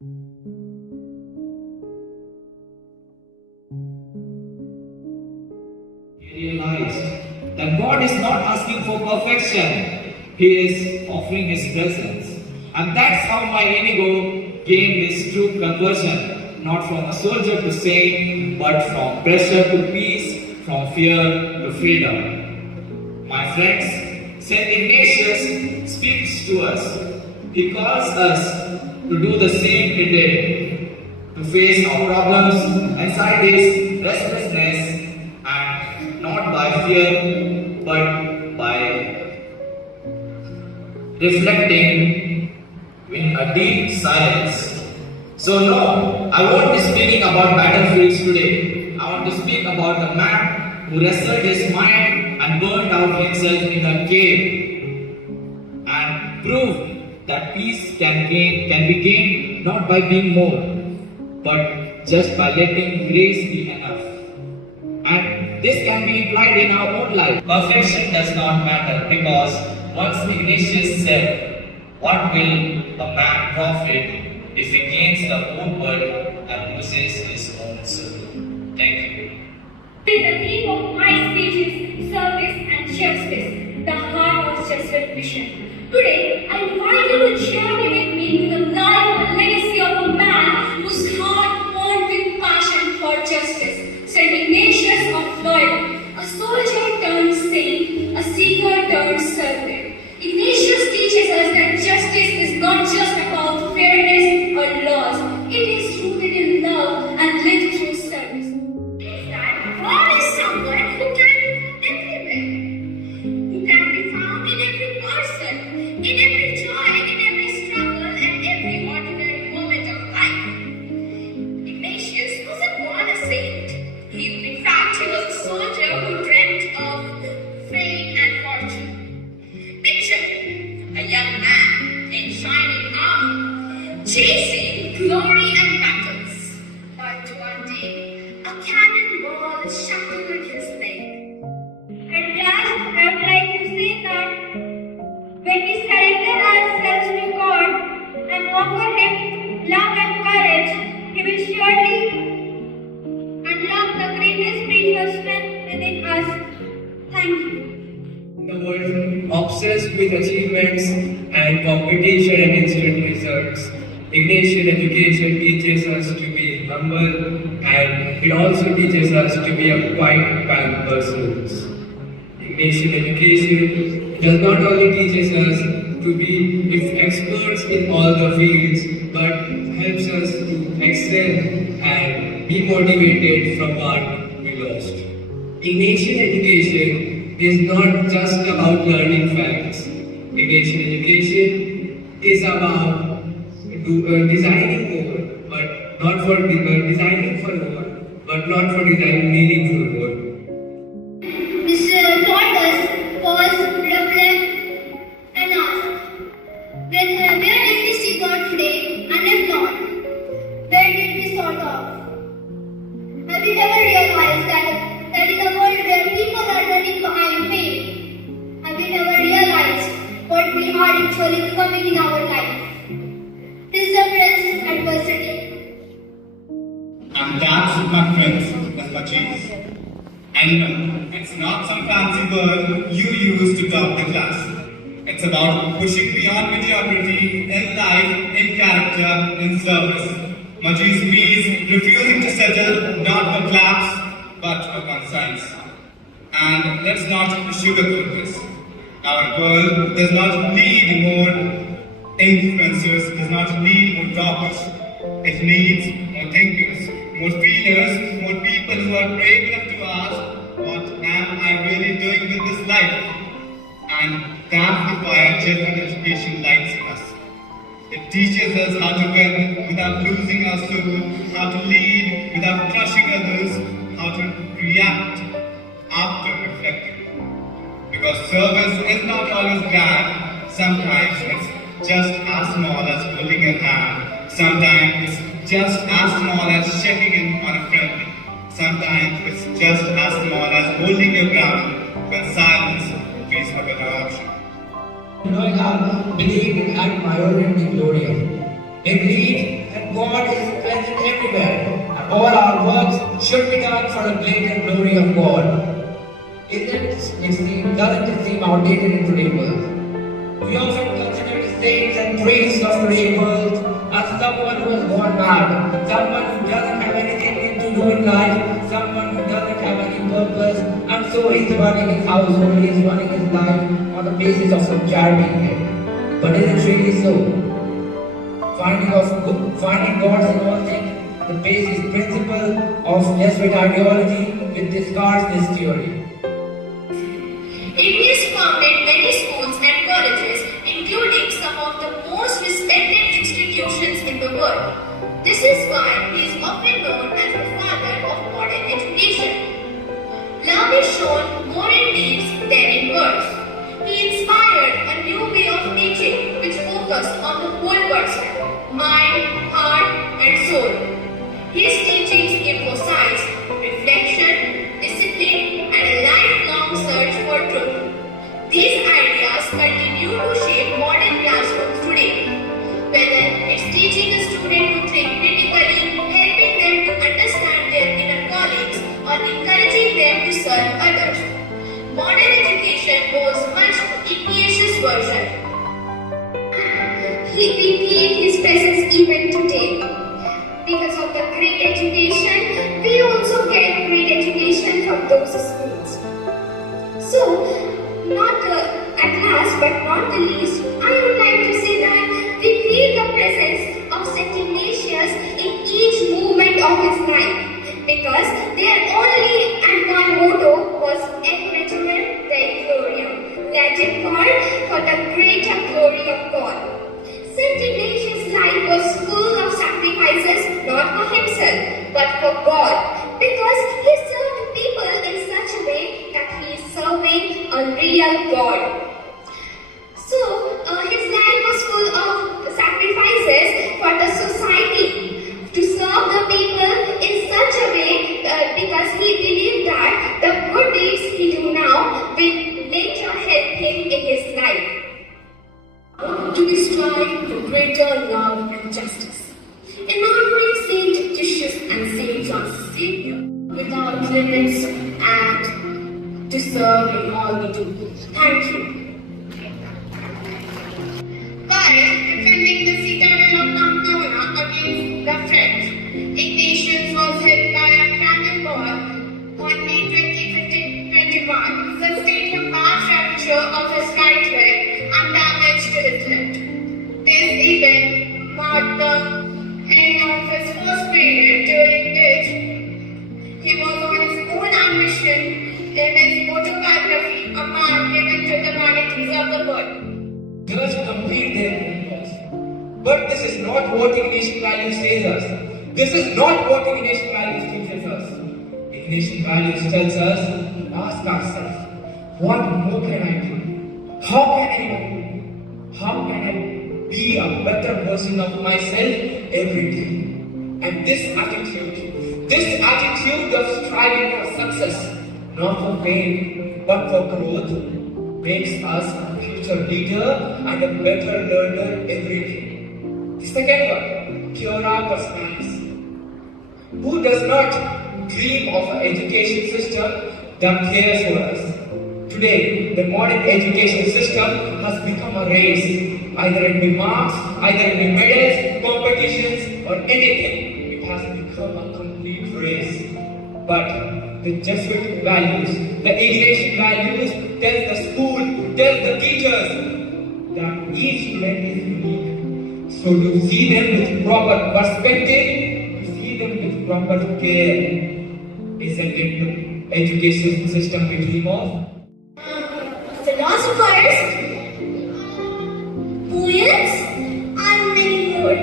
He realized that God is not asking for perfection, He is offering His presence. And that's how my ego gained this true conversion, not from a soldier to saint, but from pressure to peace, from fear to freedom. My friends, Saint Ignatius speaks to us. He calls us to do the same he did, to face our problems, anxieties, restlessness, and not by fear, but by reflecting in a deep silence. So no, I won't be speaking about battlefields today. I want to speak about the man who wrestled his mind and burned out himself in a cave and proved that peace can be gained not by being more, but just by letting grace be enough. And this can be applied in our own life. Perfection does not matter because once Ignatius said, "What will a man profit if he gains the whole world and loses his own soul?" Thank you. The theme of my speech is service and justice, the heart of justice mission. Today, I invite you to journey with me to the life and legacy of a man whose heart burned with passion for justice. Saint Ignatius of Loyola, a soldier turned saint, a seeker turned servant. Ignatius teaches us that justice is not just about fairness or laws. It is rooted in love and lived through service. God is someone who can be found everywhere, who can be found in every person, in every joy, in every struggle, and every ordinary moment of life. Ignatius wasn't born a saint. In fact, he was a soldier who dreamt of fame and fortune. Picture a young man in shining armor, chasing glory and battles. But one day, a cannonball shattered his leg. At last, I would like to say that when we surrender ourselves to God and offer Him love and courage, He will surely unlock the greatest spiritual strength within us. Thank you. The world obsessed with achievements and competition and instant results. Ignatian education teaches us to be humble, and it also teaches us to be a quiet, calm persons. Ignatian education does not only teaches us to be experts in all the fields, but helps us to excel and be motivated from what we lost. Ignatian education is not just about learning facts. Ignatian education is about designing more, but not for designing for more, but not for designing meaningful more. This taught us pause, reflect, and ask. Where did we see God today, and if not, where did we sort of? Have we ever realized that in a world where people are running behind fame, have we ever realized what we are actually becoming in our life? Perseverance, adversity. And that's, my friends, is Majid. And it's not some fancy word you use to top the class. It's about pushing beyond mediocrity in life, in character, in service. Majid's means refusing to settle not for claps, but for conscience. And let's not sugarcoat this. Our world does not need more influencers, does not need more talkers. It needs more thinkers, more feelers, more people who are brave enough to ask, what am I really doing with this life? And that requires genuine education lights in us. It teaches us how to win without losing our soul, how to lead without crushing others, how to react after reflecting. Because service is not always grand. Sometimes it's just as small as holding a hand. Sometimes it's just as small as checking in on a friend. Sometimes it's just as small as holding your ground when silence feels a better option. Loyola believed at Mayor and Gloria. They believed that God is present everywhere, and all our works should be done for the greater glory of God. Doesn't it seem outdated in today's world? We often consider the saints and priests of today's world as someone who has gone mad, someone who doesn't have anything to do in life, someone who doesn't have any purpose, and so he's running his household, he's running his life on the basis of some charity. But is it really so? Finding God in all things, the basic principle of Jesuit ideology, which discards this theory. Ignatius founded many schools and colleges, including some of the most respected institutions in the world. This is why he is often known as the father of modern education. Love is shown more in deeds than in words. He inspired a new way of teaching which focused on the whole person, mind, heart, and soul. His teachings emphasize reflection, discipline, and a lifelong search for truth. These ideas continue to shape modern classrooms today. Whether it's teaching a student to think critically, helping them to understand their inner callings, or encouraging them to serve others, modern education owes much to Ignatius' version. We feel his presence even today. Because of the great education, we also get great education from those schools. So, at last but not the least, I would like to say that we feel the presence of St. Ignatius in each movement of his life, because their only and one motto was Et Retuer Dei Gloriam, Latin word for the greater glory of God. St. Ignatius' life was full of sacrifices, not for himself, but for God, because he served people in such a way that he is serving a real God. So, his life was full of sacrifices for the society, to serve the people in such a way because he believed that the good deeds he do now will later help him in his life. To be strive for greater love and justice, in honoring Saint Ignatius and Saint John Savior without limits, and to serve in all we do. Thank you. While defending the citadel of Pamplona against the French, Ignatius was hit by a cannonball on May 2021, sustaining a bad fracture of his right leg and damage to his left. This event marked the end of his first period, during which he was on his own ambition in his autobiography, A Man Given to the Vanities of the World. Just complete their purpose. But this is not what Ignatian values says us. This is not what Ignatian values teaches us. Ignatian values tells us, ask ourselves, what more can I do? How can I be a better version of myself every day? And this attitude of striving for success, not for fame, but for growth, makes us a future leader and a better learner every day. The second one, cura personalis. Who does not dream of an education system that cares for us? Today, the modern education system has become a race. Either it be marks, either it be medals, competitions, or anything. It has become a complete race. But the Jesuit values, the Ignatian values, tells the school, tells the teachers that each student is unique. So to see them with proper perspective, to see them with proper care, isn't it the education system we dream of? Philosophers, poets, and many more.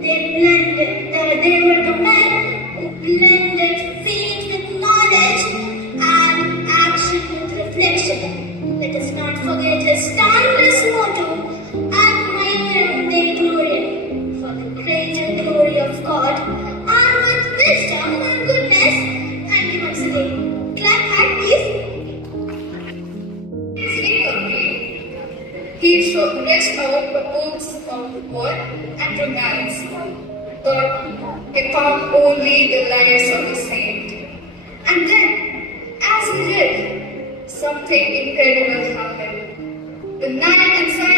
They were the men who blended faith with knowledge and action with reflection. Let us not forget his timeless motto, Admire Dei Gloriam, for the greater glory of God, and with wisdom and goodness. Thank you once again. Clap hand, please. He read out the books of God and romance. but he found only the lives of the saint. And then, as he did, something incredible happened. The night inside